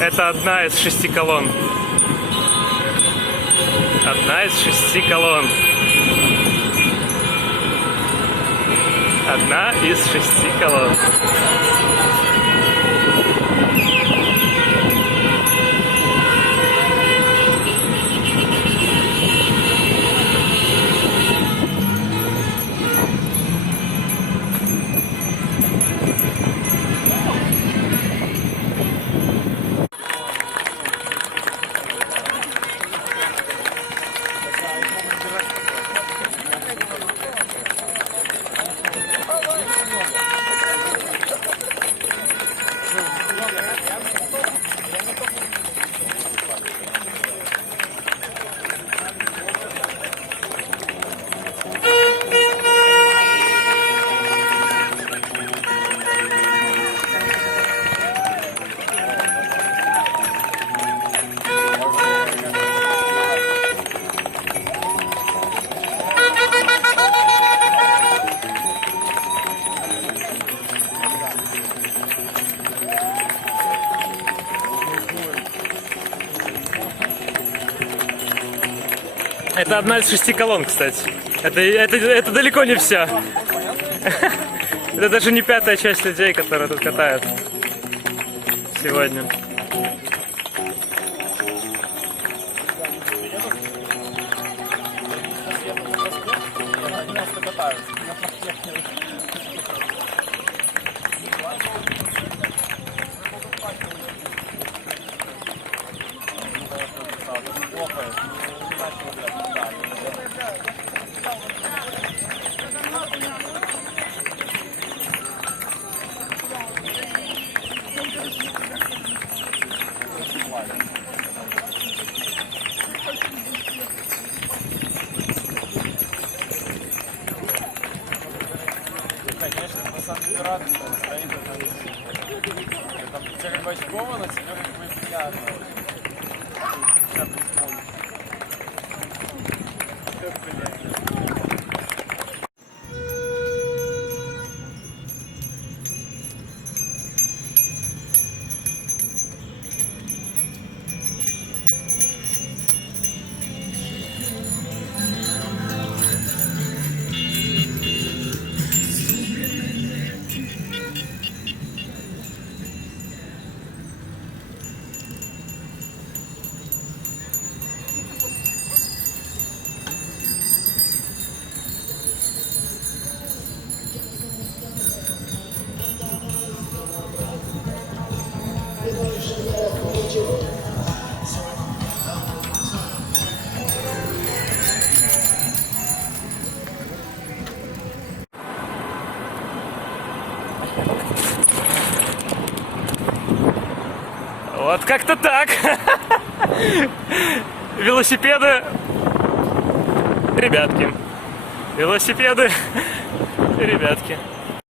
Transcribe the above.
Это одна из 6 колонн. Одна из 6 колонн. Одна из 6 колонн. Это одна из 6 колонн, кстати. Это далеко не вся. Это даже не 5-я часть людей, которые тут катают сегодня. Конечно, на самом деле радостно настроение, там все как бы очковано, теперь как бы приятно. Вот как-то так. Велосипеды, ребятки. Велосипеды, ребятки.